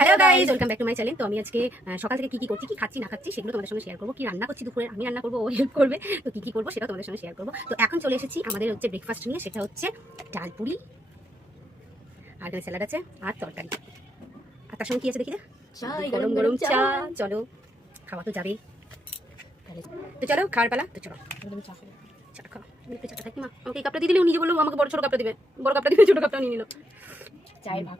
Hello guys, welcome back to my channel. তো আমি আজকে সকাল থেকে কি করছি, কি খাচ্ছি না খাচ্ছি সেগুলো তোমাদের সঙ্গে শেয়ার করবো। কি রান্না করছি দুপুরে আমি রান্না করবো, ও হেল্প করবে। তো কি করবো সেটা তোমাদের সঙ্গে শেয়ার করবো। তো এখন চলে এসেছি আমাদের হচ্ছে ব্রেকফাস্ট নিয়ে, সেটা হচ্ছে ডালপুরি, আর এখানে স্যালাড আছে আর তরকারি। আর তার সঙ্গে কি আছে দেখি না, গরম গরম চা। চলো খাওয়া তো যাবেই, তো চলো খাওয়ার পালা। তো চলো চা খাও, একটু চাটা খাই। মা আমাকে এই কাপটা দিয়ে দিলে, ও নিজে বললো আমাকে বড় ছোট কাপটা দিবে, বড় কাপটা দিবে, ছোট কাপটা নিয়ে নিল। চায়ের ভাগ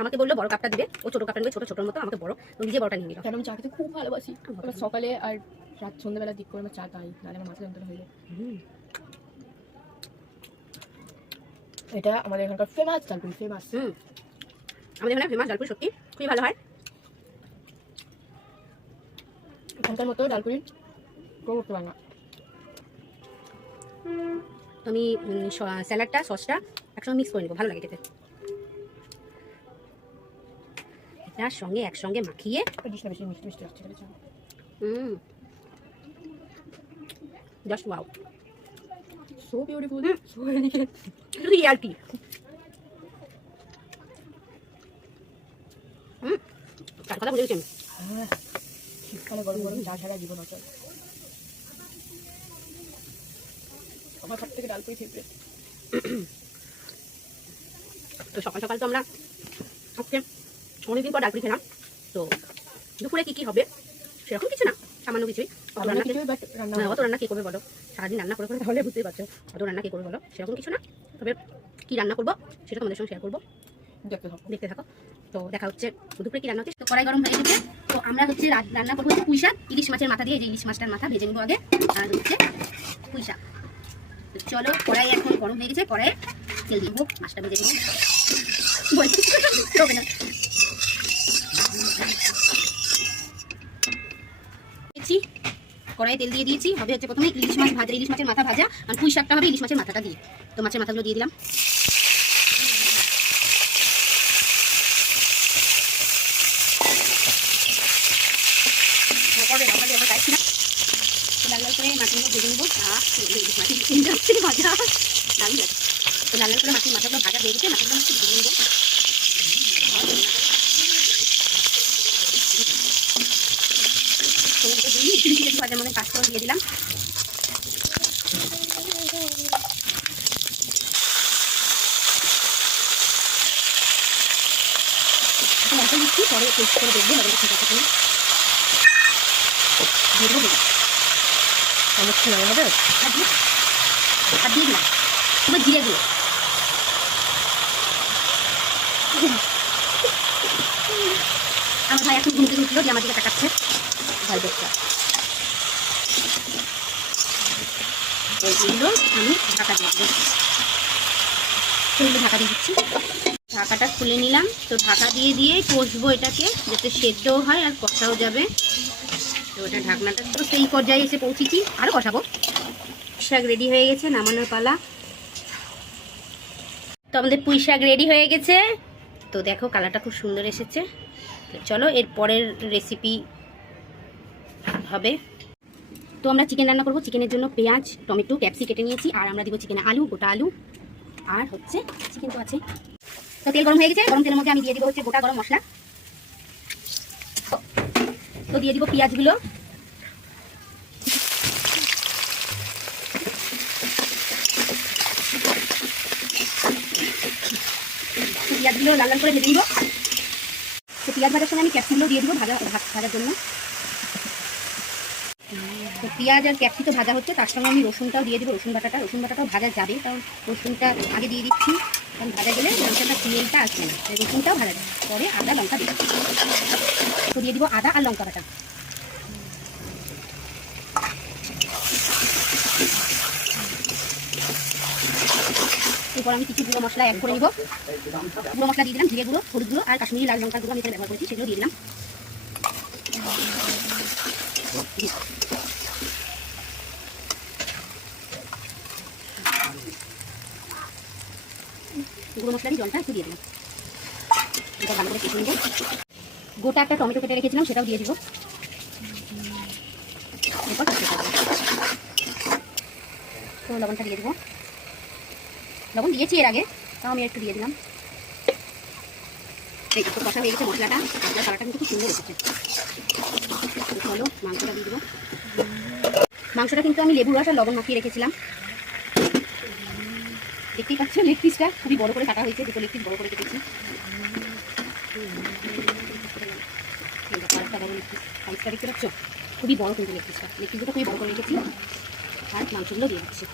আমাকে বললো বড় কাপটা দিবে, ও ছোট কাপটা নিবে, ছোট ছোটোর মতো, আমাকে বড়, ও নিজে বড়টা নিয়ে নিল। কারণ আমি চা খেতে খুব ভালোবাসি, আমার সকালে আর রাত সন্ধ্যাবেলা দিক করে আমার চা তাই, নাহলে আমার মাথা যন্ত্রণা হয়ে যায়। এটা আমাদের এখানকার ফেমাস ডালপুরি, ফেমাস। আমাদের এখানে ফেমাস ডালপুরি, সত্যি খুবই ভালো হয়। এখানকার মতো ডালপুরি কেউ করতে পারে না। তো আমি স্যালাডটা সসটা একসঙ্গে মিক্স করে নেবো, ভালো লাগে খেতে। এটার সঙ্গে একসঙ্গে মাখিয়ে ডিশটা বেশি মিষ্টি মিষ্টি লাগছে চা। Just wow, so beautiful, so elegant. শুধু আর কি তার কথা বলে দিচ্ছি আমি। শীতকালে গরম গরম চা ছাড়া জীবন অচল। আমার সব থেকে ডালপুরি ফেভারিট। তো সকাল সকাল তো আমরা আজকে অনেকদিন পর ডালপুরি খেলাম। তো দুপুরে কি হবে সেরকম কিছু না, সামান্য কিছুই। অত রান্না কে করবে বলো, সারাদিন রান্না করে তাহলে বুঝতেই পারছো অত রান্না কে করবে বলো, সেরকম কিছু না। তবে কি রান্না করবো সেটা তোমাদের সঙ্গে শেয়ার করবো, দেখতে থাকো। তো দেখা হচ্ছে দুপুরে কি রান্না হচ্ছে। তো কড়াই গরম হয়ে গেছে, তো আমরা হচ্ছে রান্না করবো হচ্ছে পুঁই শাক, ইলিশ মাছের মাথা দিয়ে, যে ইলিশ মাছটার মাথা ভেজে নেবো আগে, আর হচ্ছে পুঁই শাক। তো চলো কড়াই এখন গরম হয়ে গেছে, কড়াইয়ে তেল দিব, মাছটা ভেজে নেবো, হবে না। কড়াইয়ে তেল দিয়ে দিয়েছি, হবে হচ্ছে প্রথমে ইলিশ মাছ ভাজা, ইলিশ মাছের মাথা ভাজা, আর পুঁই শাকটা হবে ইলিশ মাছের মাথাটা দিয়ে। তো মাছের মাথাগুলো দিয়ে দিলাম। লাল লাল করে মাছগুলো ভেজে নেবো, ইলিশ মাছের ভাজা দারুণ লাগে। তো লাল লাল করে মাছের মাথাগুলো ভাজা হয়ে গেছে, মাথাগুলো একটু ভেজে নেবো। ভাজার মধ্যে কাজ করে দিয়ে দিলাম। এখন অল্প দিচ্ছি, পরে টেস্ট করে দেখবো লবণটা ঠিক আছে কিনা। দিয়ে দেবো অবশ্যই লবণ হবে, আর দিয়ে দিলাম এবার জিরে গুলো। আমার ভাই এখন ঘুম থেকে উঠলো, যে আমার দিকে তাকাচ্ছে, ভাই দেখতে। এইগুলো আমি ঢাকা দিয়ে দেবো, সেগুলো ঢাকা দিয়ে দিচ্ছি। ঢাকাটা খুলে নিলাম। তো ঢাকা দিয়ে দিয়ে কষবো এটাকে, যাতে সেদ্ধও হয় আর কষাও যাবে। তো ওটা ঢাকনাটা তো সেই পর্যায়ে এসে পৌঁছেছি, আরও কষাবো। শাক রেডি হয়ে গেছে, নামানোর পালা। তো আমাদের পুঁই শাক রেডি হয়ে গেছে। তো দেখো কালারটা খুব সুন্দর এসেছে। তো চলো এর পরের রেসিপি হবে। তো আমরা চিকেন রান্না করবো। চিকেনের জন্য পেঁয়াজ, টমেটো, ক্যাপসি কেটে নিয়েছি, আর আমরা দিব চিকেনে আলু, গোটা আলু, আর হচ্ছে চিকেন তো আছে। তো তেল গরম হয়ে গেছে, গরম তেলের মধ্যে আমি দিয়ে দিব হচ্ছে গোটা গরম মশলা। তো দিয়ে দিব পেঁয়াজগুলো, পেঁয়াজগুলো লাল লাল করে ভেজে নিব। তো পেঁয়াজ ভাজার সময় আমি ক্যাপসিগুলো দিয়ে দিব ভাজার জন্য। তো পেঁয়াজ আর ক্যাপসি তো ভাজা হচ্ছে, তার সঙ্গে আমি রসুনটাও দিয়ে দেবো, রসুন বাটাটাও ভাজা যাবে, কারণ রসুনটা আগে দিয়ে দিচ্ছি, কারণ ভাজা গেলে লঙ্কাটা স্মেলটা আসবে না, রসুনটাও ভাজা যাবে। পরে আদা লঙ্কা দিয়ে তো দিয়ে দিব আদা আর লঙ্কা বাটা। এরপর আমি কিছু গুঁড়ো মশলা অ্যাড করে নিব। গুঁড়ো মশলা দিয়ে দিলাম, জিরে গুঁড়ো, হলুদ গুঁড়ো আর কাশ্মীরি লাল লঙ্কার গুঁড়ো আমি এখানে ব্যবহার করেছি, সেগুলো দিয়ে দিলাম। গুঁড়ো মশলারই জলটা একটু দিয়ে দিলাম, এটা ভালো করে কেটে নেব। গোটা একটা টমেটো কেটে রেখেছিলাম, সেটাও দিয়ে দিব। এরপর তো লবণটা দিয়ে দেবো, লবণ দিয়েছি এর আগে, তাও আমি একটু দিয়ে দিলাম। এই তো কষা হয়ে গেছে মশলাটা, মশলার কালারটা কিন্তু খুব সুন্দর এসেছে। তো চলো মাংসটা দিয়ে দেবো। মাংসটা কিন্তু আমি লেবু রস আর লবণ মাখিয়ে রেখেছিলাম। দেখতেই পাচ্ছ লেগ পিসটা খুবই বড় করে কাটা হয়েছে, দুটো লেগ পিস বড় করে কেটেছি। আরেকটা বড় লেগ পিস, সাইজটা দেখতে পাচ্ছ খুবই বড় কিন্তু লেগ পিসটা, লেগ পিসটা খুবই বড় করে রেখেছি। আর মাংসগুলো দিয়ে দিচ্ছি।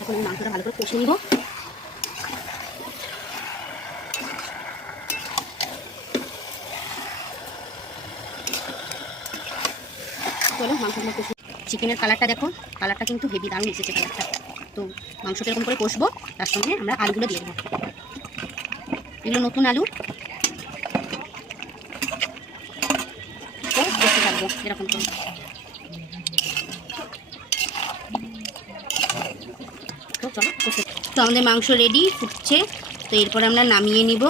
এখন এই মাংসটা ভালো করে কষে নিব। চলো মাংসগুলো কষে। চিকেনের কালারটা দেখো, কালারটা কিন্তু হেভি দারুণ এসেছে কালারটা। তো মাংসটা এরকম করে কষবো, তার সঙ্গে আমরা আলুগুলো দিয়ে দেবো। এগুলো নতুন আলু, তো কষতে থাকবো এরকম করে। তো চলো কষে। তো আমাদের মাংস রেডি, ফুটছে। তো এরপর আমরা নামিয়ে নিব।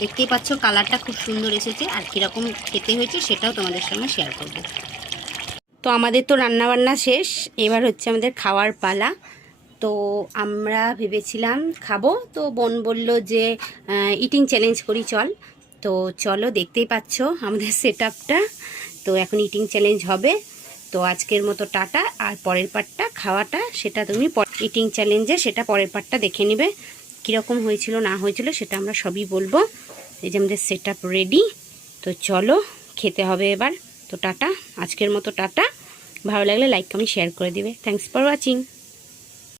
দেখতেই পাচ্ছ কালারটা খুব সুন্দর এসেছে, আর কীরকম খেতে হয়েছে সেটাও তোমাদের সঙ্গে শেয়ার করব। তো আমাদের তো রান্নাবান্না শেষ, এবার হচ্ছে আমাদের খাওয়ার পালা। তো আমরা ভেবেছিলাম খাবো, তো বোন বলল যে ইটিং চ্যালেঞ্জ করি চল। তো চলো দেখতেই পাচ্ছ আমাদের সেটআপটা। তো এখন ইটিং চ্যালেঞ্জ হবে। তো আজকের মতো টাটা, আর পরের পার্টটা খাওয়াটা সেটা তুমি ইটিং চ্যালেঞ্জে সেটা পরের পার্টটা দেখে নেবে, কীরকম হয়েছিল না হয়েছিল সেটা আমরা সবই বলবো। এই যে আমাদের সেটআপ রেডি। তো চলো খেতে হবে এবার। তো টাটা, আজকের মতো টাটা। ভালো লাগলে লাইক কমেন্ট শেয়ার করে দিবে। Thanks for watching.